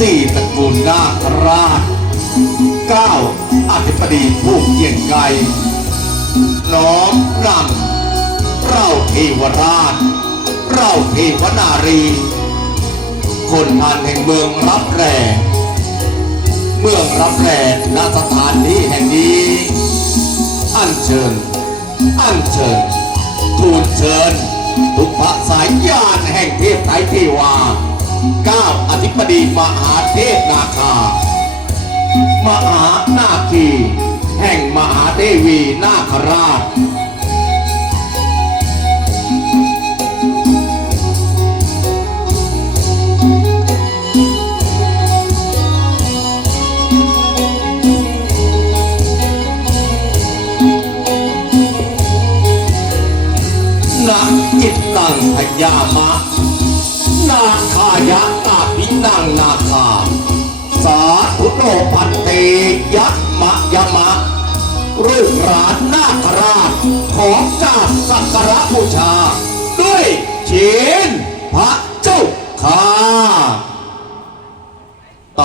สี่ตระกูลนาคราชเก้าอธิบดีผู้เกียงไกรน้อมนำเราเทวราช เราเทวนารี คนพันแห่งเมืองรับแร่เมืองรับแร่ณสถานที่แห่งนี้ อัญเชิญ อัญเชิญทูลเชิญทุกพระสายญาณแห่งเทพไตรเทวา เก้าอธิบดีมหาเทพนาคา มหานาคี แห่งมหาเทวีนาคราชนาจิตตังพยามะ นาคายะตาพินังนาคา สาธุโนปันเตยักมะยมะรูปรานนาคราชของกราบสักการะบูชา